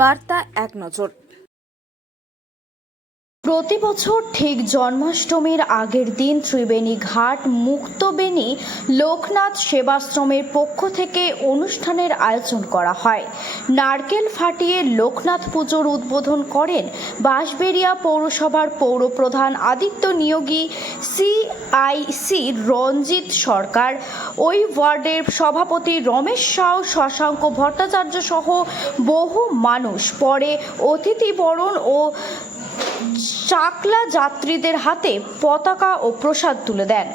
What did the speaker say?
বার্তা এক নজর। প্রতি বছর ঠিক জন্মাষ্টমীর আগের দিন ত্রিবেণী ঘাট মুক্তবেণী লোকনাথ সেবাশ্রমের পক্ষ থেকে অনুষ্ঠানের আয়োজন করা হয়। নারকেল ফাটিয়ে লোকনাথ পুজোর উদ্বোধন করেন বাঁশবেড়িয়া পৌরসভার পৌরপ্রধান আদিত্য নিয়োগী, সিআইসি রঞ্জিত সরকার, ওই ওয়ার্ডের সভাপতি রমেশ সাউ, শশাঙ্ক ভট্টাচার্য সহ বহু মানুষ। পরে অতিথি বরণ ও চাকলা যাত্রীদের হাতে পতাকা ও প্রসাদ তুলে দেন।